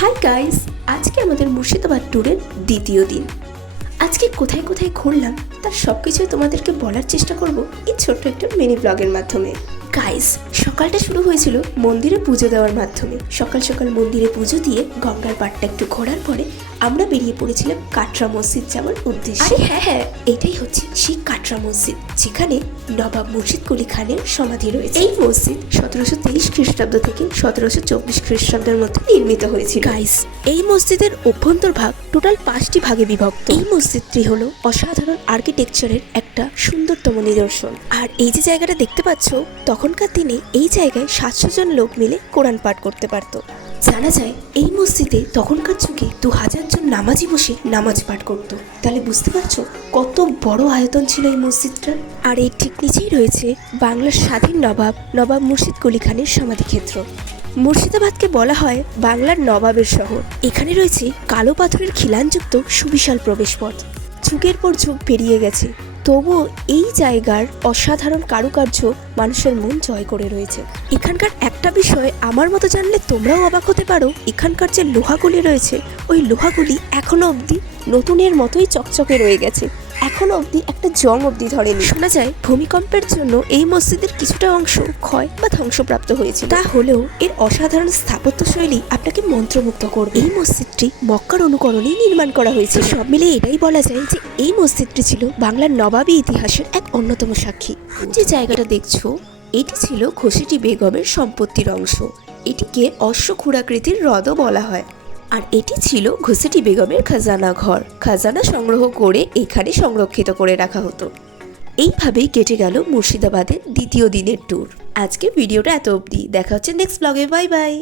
Hi guys, আজকে আমাদের মুর্শিদাবাদ ট্যুরের দ্বিতীয় দিন। আজকে কোথায় কোথায় ঘুরলাম তার সব কিছুই তোমাদেরকে বলার চেষ্টা করব এই ছোট্ট একটা মিনি ব্লগের মাধ্যমে। গাইস, সকালটা শুরু হয়েছিল মন্দিরে পুজো দেওয়ার মাধ্যমে। সকাল সকাল মন্দিরে পুজো দিয়ে গঙ্গার পাড়টা একটু ঘোরার পরে আমরা বেরিয়ে পড়েছিলাম কাটরা মসজিদ যাওয়ার উদ্দেশ্যে। হ্যাঁ, এটাই হচ্ছে সেই কাটরা মসজিদ যেখানে নবাব মুর্শিদ কুলি খানের সমাধি রয়েছে। এই মসজিদ 1723 খ্রিস্টাব্দ থেকে 1724 খ্রিস্টাব্দের মধ্যে নির্মিত হয়েছিল। গাইস, এই মসজিদের অভ্যন্তর ভাগ টোটাল 5টি ভাগে বিভক্ত। এই মসজিদটি হলো অসাধারণ আর্কিটেকচারের একটা সুন্দরতম নিদর্শন। আর এই যে জায়গাটা দেখতে পাচ্ছ, তখনকার দিনে এই জায়গায় 700 জন লোক মিলে কোরআন পাঠ করতে পারত। জানা যায় এই মসজিদে তখনকার যুগে 2000 জন নামাজি বসে নামাজ পাঠ করত। তাহলে বুঝতে পারছো কত বড় আয়তন ছিল এই মসজিদটা। আর এই ঠিক নিচেই রয়েছে বাংলার স্বাধীন নবাব মুর্শিদ কুলি খানের সমাধিক্ষেত্র। মুর্শিদাবাদকে বলা হয় বাংলার নবাবের শহর। এখানে রয়েছে কালো পাথরের খিলানযুক্ত সুবিশাল প্রবেশপথ। যুগের পর যুগ পেরিয়ে গেছে, তবুও এই জায়গার অসাধারণ কারুকার্য মানুষের মন জয় করে রয়েছে। এখানকার একটা বিষয় আমার মতো জানলে তোমরাও অবাক হতে পারো, এখানকার যে লোহাগুলি রয়েছে ওই লোহাগুলি এখনো অবধি নতুনের মতোই চকচকে রয়ে গেছে। এখনো অবধি একটা জং অবধি ধরেনি। শোনা যায় ভূমিকম্পের জন্য এই মসজিদের কিছুটা অংশ ক্ষয় বা ধ্বংসপ্রাপ্ত হয়েছে। তা হলেও এর অসাধারণ স্থাপত্য শৈলী আপনাকে মন্ত্রমুগ্ধ করবে। এই মসজিদটি মক্কার অনুকরণেই নির্মাণ করা হয়েছে। সব মিলে এটাই বলা যায় যে এই মসজিদটি ছিল বাংলার নবাবী ইতিহাসের এক অন্যতম সাক্ষী। যে জায়গাটা দেখছো এটি ছিল ঘসেটি বেগমের সম্পত্তির অংশ। এটিকে অশ্বক্ষুরাকৃতির হ্রদও বলা হয়। আর এটি ছিল ঘসেটি বেগমের খাজানা ঘর। খাজানা সংগ্রহ করে এখানে সংরক্ষিত করে রাখা হতো। এইভাবেই কেটে গেল মুর্শিদাবাদের দ্বিতীয় দিনের ট্যুর। আজকে ভিডিওটা এত অবধি। দেখা হচ্ছে নেক্সট ব্লগে। Bye bye.